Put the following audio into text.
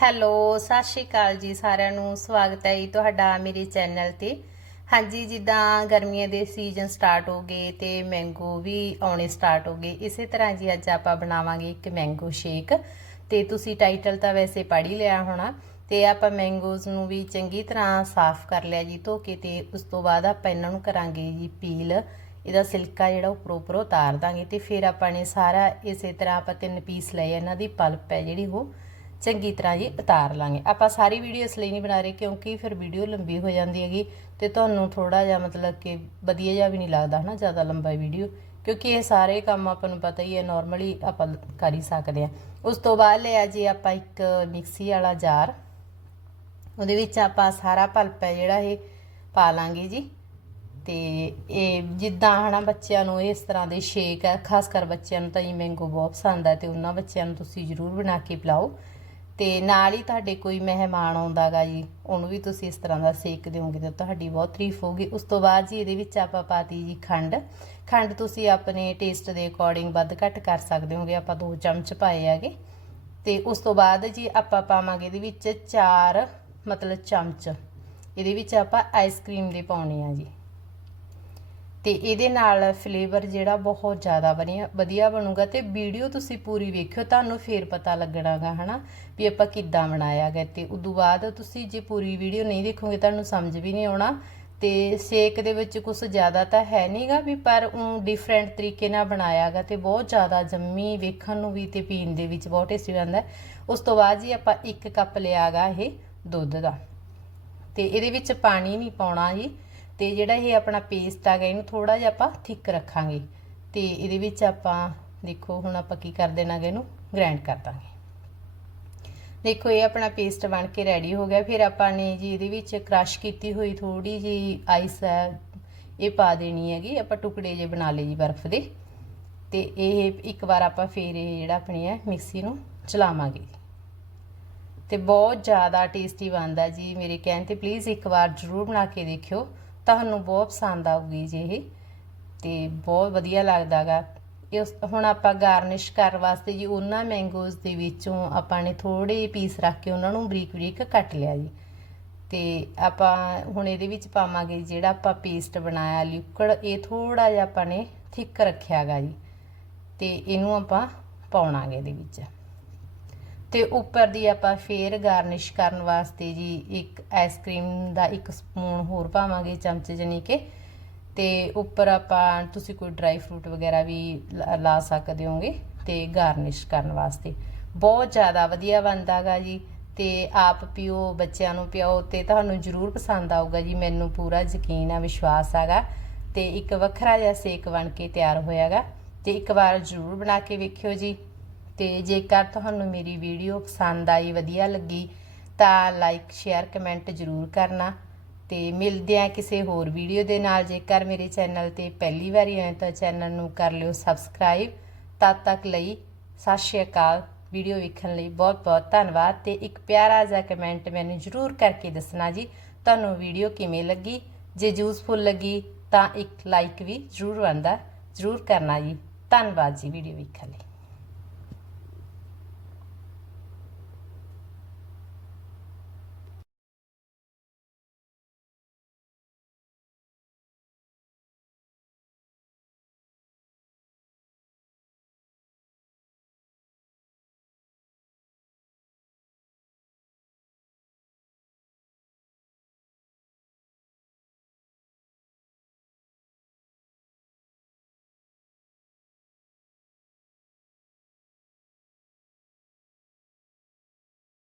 Hello, ਸਤਿ ਸ਼੍ਰੀ ਅਕਾਲ ਜੀ ਸਾਰਿਆਂ ਨੂੰ। ਸਵਾਗਤ ਹੈ ਜੀ ਤੁਹਾਡਾ ਮੇਰੇ ਚੈਨਲ ਤੇ। ਹਾਂਜੀ, ਜਿੱਦਾਂ ਗਰਮੀਆਂ ਦੇ ਸੀਜ਼ਨ ਸਟਾਰਟ ਹੋ ਗਏ ਤੇ ਮੈਂਗੋ ਵੀ ਆਉਣੇ ਸਟਾਰਟ ਹੋ ਗਏ, ਇਸੇ ਤਰ੍ਹਾਂ ਜੀ ਅੱਜ ਆਪਾਂ ਬਣਾਵਾਂਗੇ ਇੱਕ ਮੈਂਗੋ ਸ਼ੇਕ ਤੇ ਤੁਸੀਂ ਟਾਈਟਲ ਤਾਂ ਵੈਸੇ ਪੜ੍ਹ ਹੀ ਲਿਆ ਹੋਣਾ। ਤੇ ਆਪਾਂ ਮੈਂਗੋਜ਼ ਨੂੰ ਵੀ ਚੰਗੀ ਤਰ੍ਹਾਂ ਸਾਫ਼ ਕਰ ਲਿਆ ਜੀ, ਧੋ ਕੇ ਤੇ ਉਸ ਤੋਂ ਬਾਅਦ ਆਪਾਂ ਇਹਨਾਂ ਨੂੰ ਕਰਾਂਗੇ ਜੀ ਪੀਲ। ਇਹਦਾ ਸਿਲਕਾ ਜਿਹੜਾ ਉੱਪਰੋਂ ਉੱਪਰੋਂ ਉਤਾਰ ਦਾਂਗੇ ਤੇ ਫਿਰ ਆਪਾਂ ਨੇ ਸਾਰਾ ਇਸੇ ਤਰ੍ਹਾਂ ਆਪਾਂ ਤਿੰਨ ਪੀਸ ਲਏ ਇਹਨਾਂ ਦੀ ਪਲਪ ਹੈ ਜਿਹੜੀ ਉਹ। ਚੰਗੀ ਤਰ੍ਹਾਂ ਜੀ ਉਤਾਰ ਲਾਂਗੇ। ਆਪਾਂ ਸਾਰੀ ਵੀਡੀਓ ਇਸ ਲਈ ਨਹੀਂ ਬਣਾ ਰਹੇ ਕਿਉਂਕਿ ਫਿਰ ਵੀਡੀਓ ਲੰਬੀ ਹੋ ਜਾਂਦੀ ਹੈਗੀ ਤੇ ਤੁਹਾਨੂੰ ਥੋੜਾ ਜਿਹਾ ਮਤਲਬ ਕਿ ਵਧੀਆ ਜਿਹਾ ਵੀ ਨਹੀਂ ਲੱਗਦਾ ਹਨਾ, ਜ਼ਿਆਦਾ ਲੰਬਾ ਵੀਡੀਓ ਕਿਉਂਕਿ ਇਹ ਸਾਰੇ ਕੰਮ ਆਪਾਂ ਨੂੰ ਪਤਾ ਹੀ ਹੈ ਨਾਰਮਲੀ ਆਪਾਂ ਕਰ ਹੀ ਸਕਦੇ ਆ ਉਸ ਤੋਂ ਬਾਅਦ ਲਿਆ ਜੀ ਆਪਾਂ ਇੱਕ ਮਿਕਸੀ ਵਾਲਾ ਜਾਰ ਉਹਦੇ ਵਿੱਚ ਆਪਾਂ ਸਾਰਾ ਪਲਪ ਹੈ ਜਿਹੜਾ ਇਹ ਪਾ ਲਾਂਗੇ ਜੀ। ਤੇ ਇਹ ਜਿੱਦਾਂ ਹਨਾ ਬੱਚਿਆਂ ਨੂੰ ਇਸ ਤਰ੍ਹਾਂ ਦੇ ਸ਼ੇਕ ਹੈ, ਖਾਸ ਕਰ ਬੱਚਿਆਂ ਨੂੰ ਤਾਂ ਇਹ ਮੈਂਗੋ ਬਹੁਤ ਪਸੰਦ ਹੈ ਤੇ ਉਹਨਾਂ ਬੱਚਿਆਂ ਨੂੰ ਤੁਸੀਂ ਜ਼ਰੂਰ ਬਣਾ ਕੇ ਪਿਲਾਓ। ਤੇ ਨਾਲ ਹੀ ਤੁਹਾਡੇ ਕੋਈ ਮਹਿਮਾਨ ਆਉਂਦਾਗਾ ਜੀ, ਉਹਨੂੰ ਵੀ ਤੁਸੀਂ ਇਸ ਤਰ੍ਹਾਂ ਦਾ ਸੇਕ ਦਿਓਗੇ ਤਾਂ ਤੁਹਾਡੀ ਬਹੁਤ ਤਾਰੀਫ ਹੋਊਗੀ। ਉਸ ਤੋਂ ਬਾਅਦ ਜੀ ਇਹਦੇ ਵਿੱਚ ਆਪਾਂ ਪਾਤੀ ਜੀ ਖੰਡ। ਖੰਡ ਤੁਸੀਂ ਆਪਣੇ ਟੇਸਟ ਦੇ ਅਕੋਰਡਿੰਗ ਵੱਧ ਘੱਟ ਕਰ ਸਕਦੇ ਹੋਗੇ, ਆਪਾਂ ਦੋ ਚਮਚ ਪਾਏ ਹੈਗੇ। ਤੇ ਉਸ ਤੋਂ ਬਾਅਦ ਜੀ ਆਪਾਂ ਪਾਵਾਂਗੇ ਇਹਦੇ ਵਿੱਚ ਚਾਰ, ਮਤਲਬ ਚਮਚ। ਇਹਦੇ ਵਿੱਚ ਆਪਾਂ ਆਈਸਕ੍ਰੀਮ ਦੇ ਪਾਉਣੇ ਆ ਜੀ। ਤੇ ਇਹਦੇ ਨਾਲ ਫਲੇਵਰ ਜਿਹੜਾ ਬਹੁਤ ਜ਼ਿਆਦਾ ਵਧੀਆ ਵਧੀਆ ਬਣੂਗਾ ਤੇ ਵੀਡੀਓ ਤੁਸੀਂ ਪੂਰੀ ਵੇਖਿਓ, ਤੁਹਾਨੂੰ ਫੇਰ ਪਤਾ ਲੱਗਣਾਗਾ, ਹਨਾ, ਵੀ ਆਪਾਂ ਕਿੱਦਾਂ ਬਣਾਇਆ ਗਿਆ ਤੇ ਉਦੋਂ ਬਾਅਦ ਤੁਸੀਂ ਜੇ ਪੂਰੀ ਵੀਡੀਓ ਨਹੀਂ ਦੇਖੋਗੇ, ਤੁਹਾਨੂੰ ਸਮਝ ਵੀ ਨਹੀਂ ਆਉਣਾ ਤੇ ਸ਼ੇਕ ਦੇ ਵਿੱਚ ਕੁਝ ਜ਼ਿਆਦਾ ਤਾਂ ਹੈ ਨਹੀਂਗਾ ਵੀ, ਪਰ ਉਹ ਡਿਫਰੈਂਟ ਤਰੀਕੇ ਨਾਲ ਬਣਾਇਆਗਾ ਤੇ ਬਹੁਤ ਜ਼ਿਆਦਾ ਜੰਮੀ ਵੇਖਣ ਨੂੰ ਵੀ ਤੇ ਪੀਣ ਦੇ ਵਿੱਚ ਬਹੁਤ ਟੇਸਟੀ ਬਣਦਾ। ਉਸ ਤੋਂ ਬਾਅਦ ਜੀ ਆਪਾਂ 1 ਕੱਪ ਲਿਆਗਾ ਇਹ ਦੁੱਧ ਦਾ। ਤੇ ਇਹਦੇ ਵਿੱਚ ਪਾਣੀ ਨਹੀਂ ਪਾਉਣਾ ਜੀ। ਤੇ ਜਿਹੜਾ ਇਹ ਆਪਣਾ ਪੇਸਟ ਆ ਗਿਆ, ਇਹਨੂੰ ਥੋੜਾ ਜਿਹਾ ਆਪਾਂ ਥਿੱਕ ਰੱਖਾਂਗੇ। ਤੇ ਇਹਦੇ ਵਿੱਚ ਆਪਾਂ ਦੇਖੋ, ਹੁਣ ਆਪਾਂ ਕੀ ਕਰ ਦੇਣਾਗੇ ਇਹਨੂੰ? ਗ੍ਰਾਈਂਡ ਕਰ ਦਾਂਗੇ। ਦੇਖੋ, ਇਹ ਆਪਣਾ ਪੇਸਟ ਬਣ ਕੇ ਰੈਡੀ ਹੋ ਗਿਆ। ਫਿਰ ਆਪਾਂ ਨੇ ਜੀ ਇਹਦੇ ਵਿੱਚ ਕ੍ਰਸ਼ ਕੀਤੀ ਹੋਈ ਥੋੜੀ ਜੀ ਆਈਸ ਹੈ, ਇਹ ਪਾ ਦੇਣੀ ਹੈਗੀ। ਆਪਾਂ ਟੁਕੜੇ ਜੇ ਬਣਾ ਲਏ ਜੀ ਬਰਫ਼ ਦੇ। ਤੇ ਇਹ ਇੱਕ ਵਾਰ ਆਪਾਂ ਫੇਰ ਇਹ ਜਿਹੜਾ ਆਪਣੀ ਹੈ, ਮਿਕਸੀ ਨੂੰ ਚਲਾਵਾਂਗੇ। ਤੇ ਬਹੁਤ ਜ਼ਿਆਦਾ ਟੇਸਟੀ ਬਣਦਾ ਜੀ। ਮੇਰੇ ਕਹਿਣ ਤੇ ਪਲੀਜ਼ ਇੱਕ ਵਾਰ ਜ਼ਰੂਰ ਬਣਾ ਕੇ ਦੇਖਿਓ। ਤੁਹਾਨੂੰ ਬਹੁਤ ਪਸੰਦ ਆਊਗੀ ਜੀ ਇਹ, ਤੇ ਬਹੁਤ ਵਧੀਆ ਲੱਗਦਾਗਾ। ਇਸ ਹੁਣ ਆਪਾਂ ਗਾਰਨਿਸ਼ ਕਰਨ ਵਾਸਤੇ ਜੀ ਉਹਨਾਂ ਮੈਂਗੋਜ਼ ਦੇ ਵਿੱਚੋਂ ਆਪਾਂ ਨੇ ਥੋੜੇ ਪੀਸ ਰੱਖ ਕੇ ਉਹਨਾਂ ਨੂੰ ਬਰੀਕ ਬਰੀਕ ਕੱਟ ਲਿਆ ਜੀ। ਤੇ ਆਪਾਂ ਹੁਣ ਇਹਦੇ ਵਿੱਚ ਪਾਵਾਂਗੇ ਜਿਹੜਾ ਆਪਾਂ ਪੇਸਟ ਬਣਾਇਆ ਲਿਕੁਇਡ ਇਹ ਥੋੜਾ ਜਿਹਾ ਆਪਾਂ ਨੇ ਥਿਕ ਰੱਖਿਆਗਾ ਜੀ। ਤੇ ਇਹਨੂੰ ਆਪਾਂ ਪਾਉਣਾਗੇ ਇਹਦੇ ਵਿੱਚ। ਤੇ ਉੱਪਰ ਦੀ ਆਪਾਂ ਫੇਰ ਗਾਰਨਿਸ਼ ਕਰਨ ਵਾਸਤੇ ਜੀ ਇੱਕ ਆਈਸਕ੍ਰੀਮ ਦਾ ਇੱਕ ਸਪੂਨ ਹੋਰ ਪਾਵਾਂਗੇ ਚਮਚ ਜਣੀ ਕਿ। ਤੇ ਉੱਪਰ ਆਪਾਂ, ਤੁਸੀਂ ਕੋਈ ਡਰਾਈ ਫਰੂਟ ਵਗੈਰਾ ਵੀ ਲਾ- ਲਾ ਸਕਦੇ ਹੋਗੇ ਤੇ ਗਾਰਨਿਸ਼ ਕਰਨ ਵਾਸਤੇ। ਬਹੁਤ ਜ਼ਿਆਦਾ ਵਧੀਆ ਬਣਦਾਗਾ ਜੀ ਤੇ ਆਪ ਪੀਓ, ਬੱਚਿਆਂ ਨੂੰ ਪਿਓ ਤੇ ਤੁਹਾਨੂੰ ਜ਼ਰੂਰ ਪਸੰਦ ਆਊਗਾ ਜੀ, ਮੈਨੂੰ ਪੂਰਾ ਯਕੀਨ ਆ, ਵਿਸ਼ਵਾਸ ਹੈਗਾ। ਤੇ ਇੱਕ ਵੱਖਰਾ ਜਿਹਾ ਸੇਕ ਬਣ ਕੇ ਤਿਆਰ ਹੋਇਆਗਾ ਤੇ ਇੱਕ ਵਾਰ ਜ਼ਰੂਰ ਬਣਾ ਕੇ ਵੇਖਿਓ ਜੀ। ਤੇ ਜੇਕਰ ਤੁਹਾਨੂੰ ਮੇਰੀ ਵੀਡੀਓ ਪਸੰਦ ਆਈ, ਵਧੀਆ ਲੱਗੀ, ਤਾਂ ਲਾਈਕ ਸ਼ੇਅਰ ਕਮੈਂਟ ਜ਼ਰੂਰ ਕਰਨਾ। ਤੇ ਮਿਲਦੇ ਆ ਕਿਸੇ ਹੋਰ ਵੀਡੀਓ ਦੇ ਨਾਲ। ਜੇਕਰ ਮੇਰੇ ਚੈਨਲ ਤੇ ਪਹਿਲੀ ਵਾਰੀ ਆਏ ਤਾਂ ਚੈਨਲ ਨੂੰ ਕਰ ਲਿਓ ਸਬਸਕ੍ਰਾਈਬ ਤਦ ਤੱਕ ਲਈ ਸਤਿ ਸ਼੍ਰੀ ਅਕਾਲ। ਵੀਡੀਓ ਵੇਖਣ ਲਈ ਬਹੁਤ ਬਹੁਤ ਧੰਨਵਾਦ। ਤੇ ਇੱਕ ਪਿਆਰਾ ਜਿਹਾ ਕਮੈਂਟ ਮੈਨੂੰ ਜ਼ਰੂਰ ਕਰਕੇ ਦੱਸਣਾ ਜੀ, ਤੁਹਾਨੂੰ ਵੀਡੀਓ ਕਿਵੇਂ ਲੱਗੀ? ਜੇ ਯੂਜ਼ਫੁਲ ਲੱਗੀ ਤਾਂ ਇੱਕ ਲਾਈਕ ਵੀ ਜ਼ਰੂਰ ਆਂਦਾ ਜ਼ਰੂਰ ਕਰਨਾ ਜੀ। ਧੰਨਵਾਦ ਜੀ ਵੀਡੀਓ ਵੇਖਣ ਲਈ।